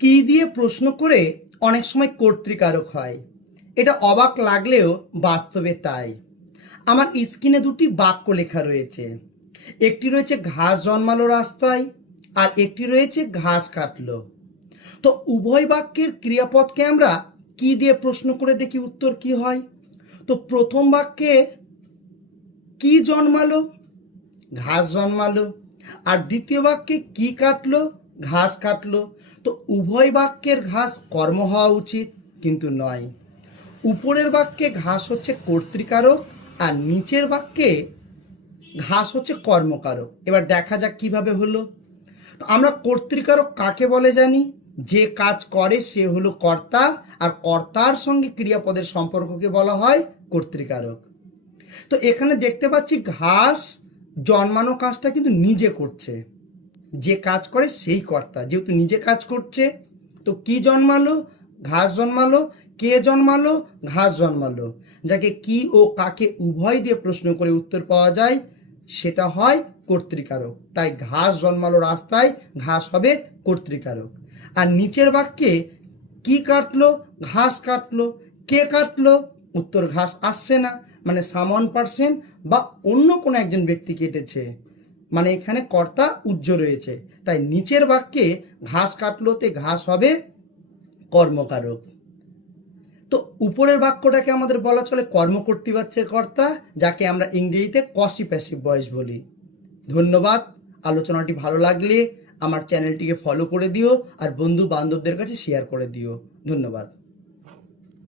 কি দিয়ে প্রশ্ন করে অনেক সময় কর্তৃকারক হয়। এটা অবাক লাগলেও বাস্তবে তাই। আমার স্ক্রিনে দুটি বাক্য লেখা রয়েছে। একটি রয়েছে ঘাস জন্মালো রাস্তায়, আর একটি রয়েছে ঘাস কাটলো। তো উভয় বাক্যের ক্রিয়াপদকে আমরা কি দিয়ে প্রশ্ন করে দেখি উত্তর কি হয়। তো প্রথম বাক্যে কি জন্মালো, ঘাস জন্মালো, আর দ্বিতীয় বাক্যে কি কাটলো, ঘাস কাটলো। তো উভয় বাক্যের ঘাস কর্ম হওয়া উচিত, কিন্তু নয়। উপরের বাক্যে ঘাস হচ্ছে কর্তৃকারক, আর নিচের বাক্যে ঘাস হচ্ছে কর্মকারক। এবার দেখা যাক কিভাবে হলো। তো আমরা কর্তৃকারক কাকে বলে জানি? যে কাজ করে সে হলো কর্তা, আর কর্তার সঙ্গে ক্রিয়াপদের সম্পর্ককে বলা হয় কর্তৃকারক। তো এখানে দেখতে পাচ্ছি ঘাস জন্মানো কাজটা কিন্তু নিজে করছে। যে কাজ করে সেই কর্তা, যেহেতু নিজে কাজ করছে। তো কি জন্মালো? ঘাস জন্মালো। কে জন্মালো? ঘাস জন্মালো। যাকে কি ও কাকে উভয় দিয়ে প্রশ্ন করে উত্তর পাওয়া যায় সেটা হয় কর্তৃকারক। তাই ঘাস জন্মালো রাস্তায়, ঘাস হবে কর্তৃকারক। আর নিচের বাক্যে কি কাটলো, ঘাস কাটলো। কে কাটলো? উত্তর ঘাস আসছে না, মানে সামওয়ান পার্সন বা অন্য কোনো একজন ব্যক্তি কেটেছে, মানে এখানে কর্তা উজ্জ রয়েছে। তাই নিচের বাক্যে ঘাস কাটলোতে ঘাস হবে কর্মকারক। তো উপরের বাক্যটাকে আমাদের বলা চলে কর্মকর্তৃবাচ্যের কর্তা, যাকে আমরা ইংরেজিতে কসি প্যাসিভ ভয়েস বলি। ধন্যবাদ। আলোচনাটি ভালো লাগলে আমার চ্যানেলটিকে ফলো করে দিও, আর বন্ধু বান্ধবদের কাছে শেয়ার করে দিও। ধন্যবাদ।